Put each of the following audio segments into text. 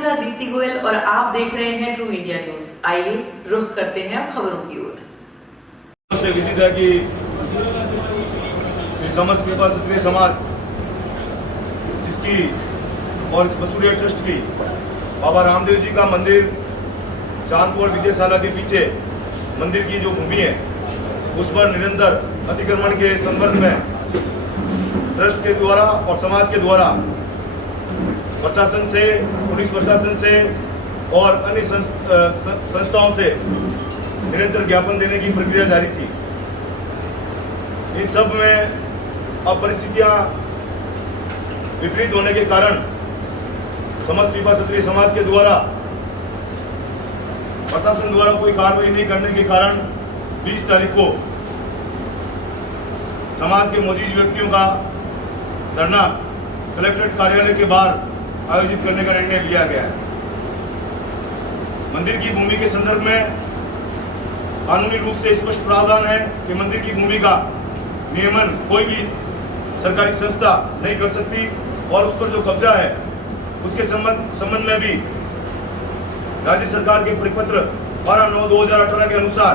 साथ दीप्ति गोयल और आप देख रहे हैं ट्रू इंडिया न्यूज। आइए रुख करते हैं अब खबरों की ओर। से विदित है कि समस्त पीपा क्षत्रिय समाज जिसकी और इस मसूरिया ट्रस्ट की बाबा रामदेव जी का मंदिर चांदपुर विजयशाला के पीछे मंदिर की जो भूमि है उस पर निरंतर अतिक्रमण के संदर्भ में ट्रस्ट के द्वारा और समाज के द्वारा प्रशासन से, पुलिस प्रशासन से और अन्य संस्थाओं से निरंतर ज्ञापन देने की प्रक्रिया जारी थी। इन सब में अब परिस्थितियां विपरीत होने के कारण समस्त पीपा क्षत्रिय समाज के द्वारा प्रशासन द्वारा कोई कार्रवाई नहीं करने के कारण 20 तारीख को समाज के मौजूद व्यक्तियों का धरना कलेक्ट्रेट कार्यालय के बाहर आयोजित करने का निर्णय लिया गया है। मंदिर की भूमि के संदर्भ में कानूनी रूप से स्पष्ट प्रावधान है कि मंदिर की भूमि का नियमन कोई भी सरकारी संस्था नहीं कर सकती और उस पर जो कब्जा है उसके संबंध में भी राज्य सरकार के परिपत्र 12/9/2018 के अनुसार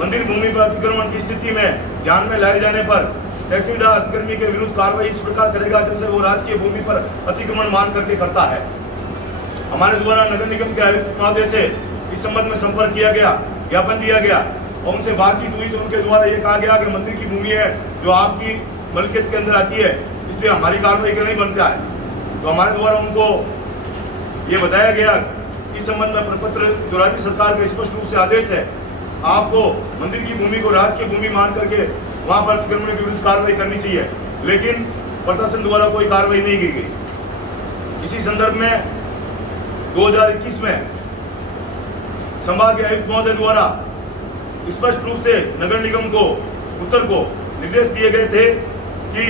मंदिर भूमि पर अतिक्रमण की स्थिति में ध्यान में लाए जाने पर तहसीलदार अतिक्रमी के विरुद्ध कार्रवाई इस प्रकार करेगा जैसे वो राजकीय भूमि पर अतिक्रमण मान करके करता है। हमारे द्वारा नगर निगम के आयुक्त महोदय से इस संबंध में संपर्क किया गया, ज्ञापन दिया गया और उनसे बातचीत हुई तो उनके द्वारा ये कहा गया कि मंदिर की भूमि है जो आपकी मलकियत के अंदर आती है, इसलिए हमारी कार्रवाई का नहीं बनता है। तो हमारे द्वारा उनको ये बताया गया इस संबंध में प्रपत्र जो राज्य सरकार का स्पष्ट रूप से आदेश है, आपको मंदिर की भूमि को राजकीय भूमि मान करके वहां पर अतिक्रमण के विरुद्ध कार्रवाई करनी चाहिए, लेकिन प्रशासन द्वारा कोई कार्रवाई नहीं की गई। इसी संदर्भ में 2021 में संभागीय आयुक्त महोदय द्वारा स्पष्ट रूप से नगर निगम को उत्तर को निर्देश दिए गए थे कि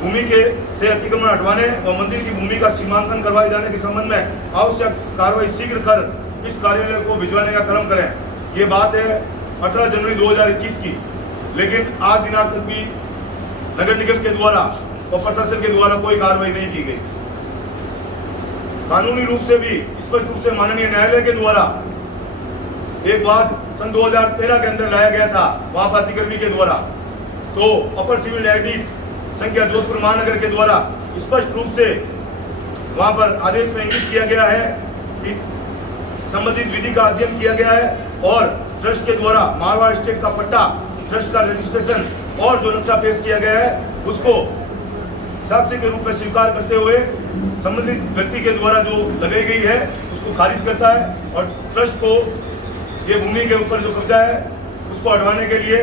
भूमि के से अतिक्रमण हटवाने और मंदिर की भूमि का सीमांकन करवाए जाने के संबंध में आवश्यक कार्रवाई शीघ्र कर इस कार्यालय को भिजवाने का क्रम करें। ये बात है 18 जनवरी 2021 की, लेकिन आज दिनांक तक भी नगर निगम के द्वारा और प्रशासन के द्वारा कोई कार्रवाई नहीं की गई। कानूनी रूप से भी स्पष्ट रूप से माननीय न्यायालय के द्वारा एक बात सन 2013 के अंदर लाया गया था वहां पर अतिक्रमी के द्वारा, तो अपर सिविल न्यायाधीश संख्या जोधपुर महानगर के द्वारा स्पष्ट रूप से वहां पर आदेश में इंगित किया गया है कि संबंधित विधि का अध्ययन किया गया है और ट्रस्ट के द्वारा मारवाड़ स्टेट का पट्टा, ट्रस्ट का रजिस्ट्रेशन और जो नक्शा पेश किया गया है उसको साक्ष्य के रूप में स्वीकार करते हुए संबंधित व्यक्ति के द्वारा जो लगाई गई है उसको खारिज करता है और ट्रस्ट को ये भूमि के ऊपर जो कब्जा है उसको हटवाने के लिए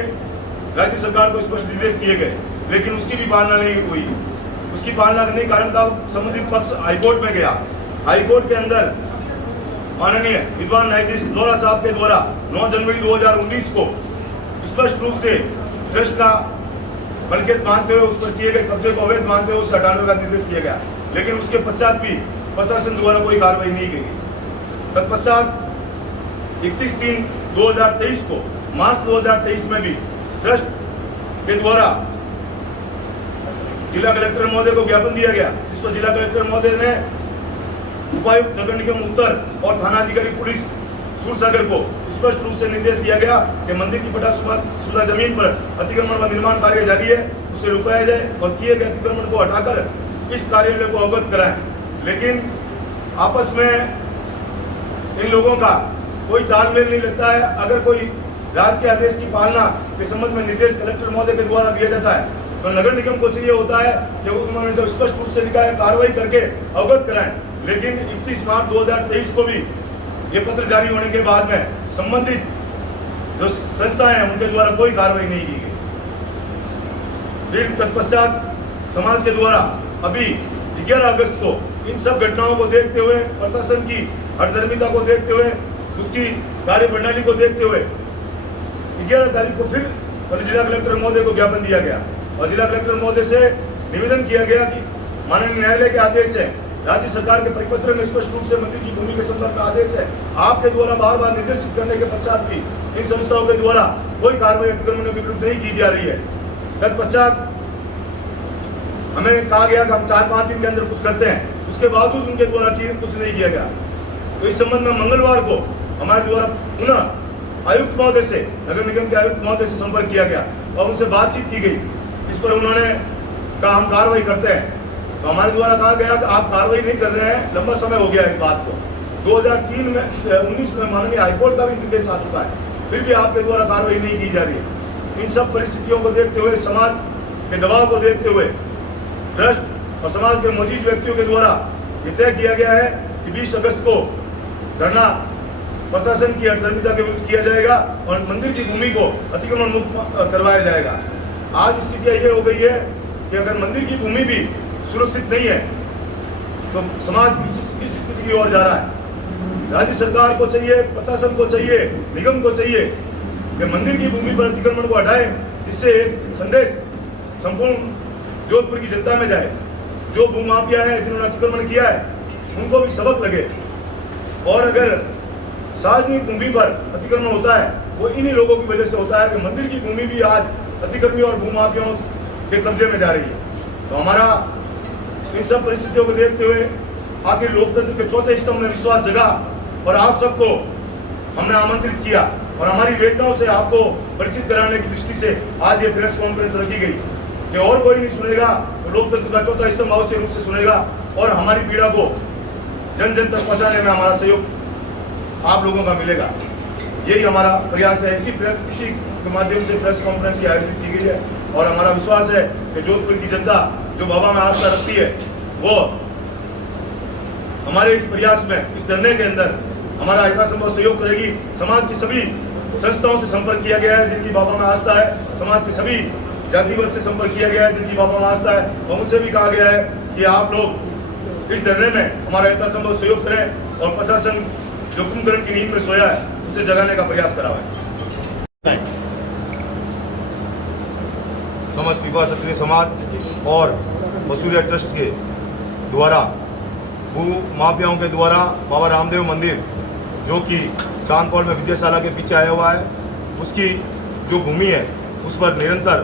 राज्य सरकार को स्पष्ट निर्देश दिए गए, लेकिन उसकी भी पालना नहीं हुई। उसकी पालना करने के कारण था संबंधित पक्ष हाईकोर्ट में गया। हाईकोर्ट के अंदर माननीय विद्वान न्यायाधीश लोरा साहब के द्वारा 9 जनवरी 2019 को स्पष्ट रूप से ट्रस्ट का मलकियत मानते हुए उस पर किए गए कब्जे को अवैध मानते हुए उसे हटाने का निर्देश दिया गया, लेकिन उसके पश्चात भी प्रशासन द्वारा कोई कार्रवाई नहीं की गई। तत्पश्चात 31/3/2023 को मार्च 2023 में भी ट्रस्ट के द्वारा जिला कलेक्टर महोदय को ज्ञापन दिया गया, जिस पर जिला कलेक्टर महोदय ने उपायुक्त नगर निगम उत्तर और थानाधिकारी पुलिस सूरसागर को स्पष्ट रूप से निर्देश दिया गया कि मंदिर की पट्टाशुदा जमीन पर अतिक्रमण व निर्माण कार्य जारी है, उसे रुकाया जाए और किए गए अतिक्रमण को हटाकर इस कार्यालय को अवगत कराएं। लेकिन आपस में इन लोगों का कोई तालमेल नहीं लगता है। अगर कोई राज्य के आदेश की पालना के संबंध में निर्देश कलेक्टर महोदय के द्वारा दिया जाता है तो नगर निगम को चाहिए होता है कि उन्होंने जो स्पष्ट रूप से लिखा है कार्रवाई करके अवगत कराएं, लेकिन 31 मार्च 2023 को भी ये पत्र जारी होने के बाद में संबंधित जो संस्थाएं हैं उनके द्वारा कोई कार्रवाई नहीं की गई। फिर तत्पश्चात समाज के द्वारा अभी 11 अगस्त को इन सब घटनाओं को देखते हुए, प्रशासन की हठधर्मिता को देखते हुए, उसकी कार्य प्रणाली को देखते हुए 11 तारीख को फिर जिला कलेक्टर महोदय को ज्ञापन दिया गया और जिला कलेक्टर महोदय से निवेदन किया गया कि माननीय न्यायालय के आदेश है, राज्य सरकार के परिपत्र में स्पष्ट रूप से मंदिर की भूमि के संदर्भ में आदेश है, आपके द्वारा बार बार निर्देशित करने के पश्चात भी इन संस्थाओं के द्वारा कोई कार्रवाई अतिक्रमणों के विरुद्ध नहीं की जा रही है। तत्पश्चात हमें कहा गया कि हम 4-5 दिन के अंदर कुछ करते हैं, उसके बावजूद उनके द्वारा कुछ नहीं किया गया। तो इस संबंध में मंगलवार को हमारे द्वारा पुनः आयुक्त महोदय से, नगर निगम के आयुक्त महोदय से संपर्क किया गया और उनसे बातचीत की गई। इस पर उन्होंने कहा हम कार्रवाई करते हैं। तो हमारे द्वारा कहा गया कि आप कार्रवाई नहीं कर रहे हैं, लंबा समय हो गया है इस बात को। 2019 में माननीय हाईकोर्ट का भी निर्देश आ चुका है, फिर भी आपके द्वारा कार्रवाई नहीं की जा रही है। इन सब परिस्थितियों को देखते हुए, समाज के दबाव को देखते हुए ट्रस्ट और समाज के मौजूद व्यक्तियों के द्वारा ये तय किया गया है कि 20 अगस्त को धरना प्रशासन की अनियमितता के विरुद्ध किया जाएगा और मंदिर की भूमि को अतिक्रमण मुक्त करवाया जाएगा। आज स्थिति ये हो गई है कि अगर मंदिर की भूमि भी सुरक्षित नहीं है तो समाज इस स्थिति की ओर जा रहा है। राज्य सरकार को चाहिए, प्रशासन को चाहिए, निगम को चाहिए कि मंदिर की भूमि पर अतिक्रमण को हटाए, जिससे एक संदेश संपूर्ण जोधपुर की जनता में जाए। जो भूमाफिया है जिन्होंने अतिक्रमण किया है उनको भी सबक लगे। और अगर सार्वजनिक भूमि पर अतिक्रमण होता है वो इन्हीं लोगों की वजह से होता है कि मंदिर की भूमि भी आज अतिक्रमियों और भूमाफियाओं के कब्जे में जा रही है। तो हमारा इन सब परिस्थितियों को देखते हुए आखिर लोकतंत्र के चौथे स्तंभ में विश्वास जगा और आप सबको हमने आमंत्रित किया और हमारी वेदनाओं से आपको परिचित कराने की दृष्टि से आज ये प्रेस कॉन्फ्रेंस रखी गई कि और कोई नहीं सुनेगा तो लोकतंत्र का चौथा स्तंभ अवश्य रूप से सुनेगा और हमारी पीड़ा को जन जन तक पहुंचाने में हमारा सहयोग आप लोगों का मिलेगा। यही हमारा प्रयास है। इसी के माध्यम से प्रेस कॉन्फ्रेंस आयोजित की गई है और हमारा विश्वास है कि जोधपुर की जनता जो बाबा में आस्था रखती है वो हमारे इस प्रयास में, इस धरने के अंदर हमारा यथासंभव सहयोग करेगी। समाज की सभी संस्थाओं से संपर्क किया गया है जिनकी बाबा में आस्था है, समाज के सभी जाति वर्ग से संपर्क किया गया है जिनकी बाबा में आस्था है और उनसे भी कहा गया है कि आप लोग इस धरने में हमारा यथासंभव सहयोग करें और प्रशासन जो कुंभकर्ण की नींद में सोया है उसे जगाने का प्रयास करावें। समस्त विवाह क्षत्रिय समाज और वसूलिया ट्रस्ट के द्वारा भू माफियाओं के द्वारा बाबा रामदेव मंदिर जो कि चांदपौल में विद्याशाला के पीछे आया हुआ है उसकी जो भूमि है उस पर निरंतर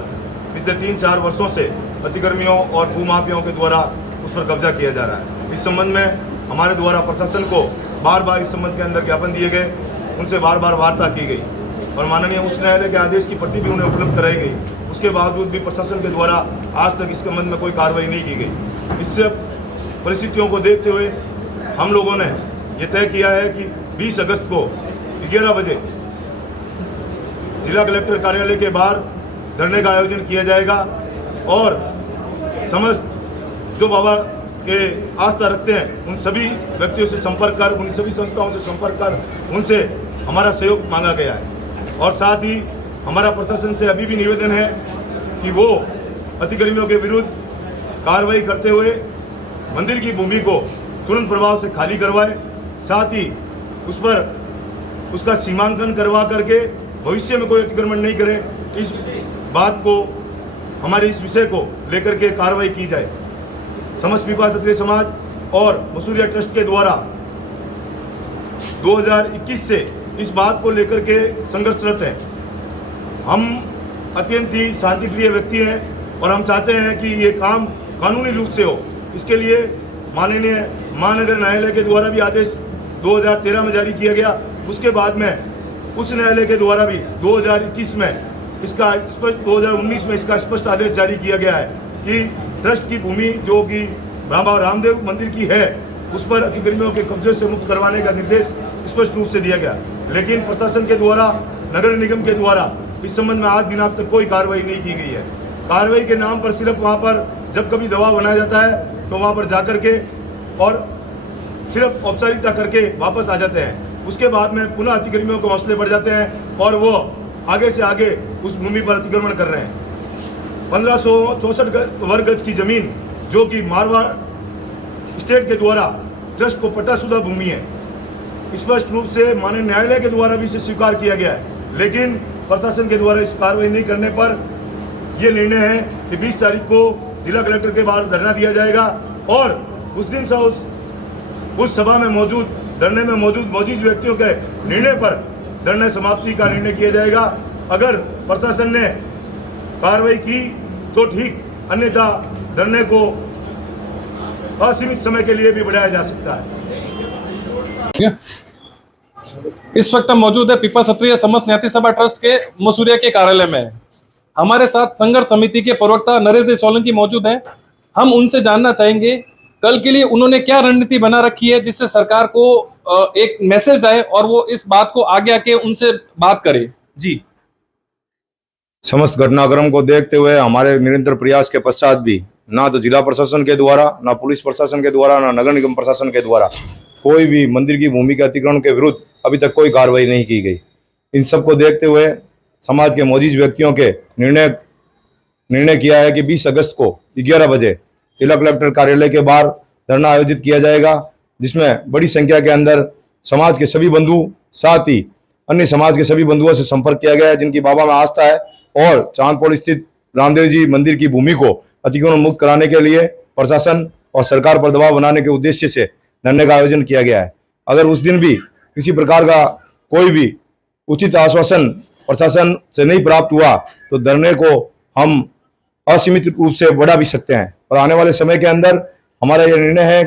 पिछले 3-4 वर्षों से अतिक्रमियों और भू माफियाओं के द्वारा उस पर कब्जा किया जा रहा है। इस संबंध में हमारे द्वारा प्रशासन को बार बार इस संबंध के अंदर ज्ञापन दिए गए, उनसे बार बार वार्ता की गई और माननीय उच्च न्यायालय के आदेश की प्रति भी उन्हें उपलब्ध कराई गई। उसके बावजूद भी प्रशासन के द्वारा आज तक इस संबंध में कोई कार्रवाई नहीं की गई। इससे परिस्थितियों को देखते हुए हम लोगों ने ये तय किया है कि 20 अगस्त को 11 बजे जिला कलेक्टर कार्यालय के बाहर धरने का आयोजन किया जाएगा और समस्त जो बाबा के आस्था रखते हैं उन सभी व्यक्तियों से संपर्क कर, उन सभी संस्थाओं से संपर्क कर उनसे हमारा सहयोग मांगा गया है। और साथ ही हमारा प्रशासन से अभी भी निवेदन है कि वो अतिक्रमियों के विरुद्ध कार्रवाई करते हुए मंदिर की भूमि को तुरंत प्रभाव से खाली करवाए, साथ ही उस पर उसका सीमांकन करवा करके भविष्य में कोई अतिक्रमण नहीं करे। इस बात को, हमारे इस विषय को लेकर के कार्रवाई की जाए। समस्त विवाह क्षत्रिय समाज और वसूलिया ट्रस्ट के द्वारा 2021 से इस बात को लेकर के संघर्षरत हैं। हम अत्यंत ही शांतिप्रिय व्यक्ति हैं और हम चाहते हैं कि ये काम कानूनी रूप से हो। इसके लिए माननीय महानगर न्यायालय के द्वारा भी आदेश 2013 में जारी किया गया। उसके बाद में उच्च न्यायालय के द्वारा भी 2021 में इसका स्पष्ट 2019 में इसका स्पष्ट आदेश जारी किया गया है कि ट्रस्ट की भूमि जो कि बाबा रामदेव मंदिर की है उस पर अतिक्रमियों के कब्जे से मुक्त करवाने का निर्देश स्पष्ट रूप से दिया गया। लेकिन प्रशासन के द्वारा, नगर निगम के द्वारा इस संबंध में आज दिनांक तक कोई कार्रवाई नहीं की गई है। कार्रवाई के नाम पर सिर्फ वहाँ पर जब कभी दबाव बनाया जाता है तो वहाँ पर जाकर के और सिर्फ औपचारिकता करके वापस आ जाते हैं। उसके बाद में पुनः अतिक्रमियों के हौसले बढ़ जाते हैं और वो आगे से आगे उस भूमि पर अतिक्रमण कर रहे हैं। 1564 वर्ग गज की जमीन जो कि मारवाड़ स्टेट के द्वारा ट्रस्ट को पट्टाशुदा भूमि है, स्पष्ट रूप से माननीय न्यायालय के द्वारा भी इसे स्वीकार किया गया है। लेकिन प्रशासन के द्वारा इस कार्रवाई नहीं करने पर यह निर्णय है कि 20 तारीख को जिला कलेक्टर के बाहर धरना दिया जाएगा और उस दिन से उस सभा में मौजूद, धरने में मौजूद व्यक्तियों के निर्णय पर धरने समाप्ति का निर्णय किया जाएगा। अगर प्रशासन ने कार्रवाई की तो ठीक, अन्यथा धरने को असीमित समय के लिए भी बढ़ाया जा सकता है। इस वक्त हम मौजूद है पीपा क्षत्रिय समस्त न्याति सभा ट्रस्ट के मसूरिया के कार्यालय में। हमारे साथ संघर्ष समिति के प्रवक्ता नरेश जी सोलंकी मौजूद हैं। हम उनसे जानना चाहेंगे कल के लिए उन्होंने क्या रणनीति बना रखी है जिससे सरकार को एक मैसेज आए और वो इस बात को आगे आके उनसे बात करे। जी, समस्त घटनाक्रम को देखते हुए हमारे निरंतर प्रयास के पश्चात भी ना तो जिला प्रशासन के द्वारा, ना पुलिस प्रशासन के द्वारा, ना नगर निगम प्रशासन के द्वारा कोई भी मंदिर की भूमि के अतिक्रमण के विरुद्ध अभी तक कोई कार्रवाई नहीं की गई। इन सब को देखते हुए समाज के मौजूद व्यक्तियों के निर्णय किया है कि 20 अगस्त को 11 बजे जिला कलेक्टर कार्यालय के बाहर धरना आयोजित किया जाएगा, जिसमें बड़ी संख्या के अंदर समाज के सभी बंधु, साथ ही अन्य समाज के सभी बंधुओं से संपर्क किया गया है जिनकी बाबा में आस्था है, और चांदपोल स्थित रामदेव जी मंदिर की भूमि को अतिक्रमण मुक्त कराने के लिए प्रशासन और सरकार पर दबाव बनाने के उद्देश्य से धरने का आयोजन किया गया है। अगर उस दिन भी किसी प्रकार का कोई भी उचित आश्वासन प्रशासन से नहीं प्राप्त हुआ तो धरने को हम असीमित रूप से बढ़ा भी सकते हैं। और आने वाले समय के अंदर हमारा यह निर्णय है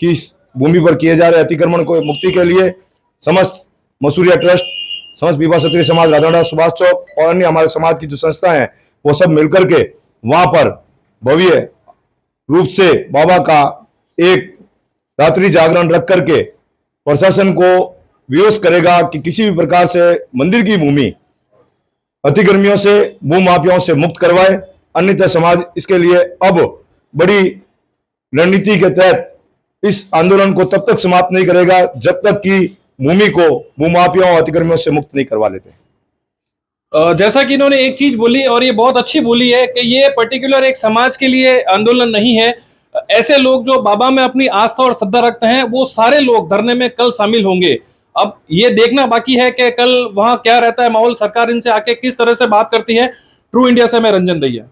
कि इस भूमि पर किए जा रहे अतिक्रमण को मुक्ति के लिए समस्त मसूरिया ट्रस्ट, समस्त पीपा क्षत्रिय समाज, राधानाथ सुभाष चौक और अन्य हमारे समाज की जो संस्था हैं वो सब मिलकर के वहां पर भव्य रूप से बाबा का एक रात्रि जागरण रख करके प्रशासन को विरोध करेगा कि किसी भी प्रकार से मंदिर की भूमि अतिक्रमियों से, भूमाफियाओं से मुक्त करवाए। अन्यथा समाज इसके लिए अब बड़ी रणनीति के तहत इस आंदोलन को तब तक समाप्त नहीं करेगा जब तक कि भूमि को भूमाफियाओं और अतिक्रमियों से मुक्त नहीं करवा लेते। जैसा कि इन्होंने एक चीज बोली और ये बहुत अच्छी बोली है कि ये पर्टिकुलर एक समाज के लिए आंदोलन नहीं है। ऐसे लोग जो बाबा में अपनी आस्था और श्रद्धा रखते हैं वो सारे लोग धरने में कल शामिल होंगे। अब ये देखना बाकी है कि कल वहां क्या रहता है माहौल, सरकार इनसे आके किस तरह से बात करती है। ट्रू इंडिया से मैं रंजन दैया।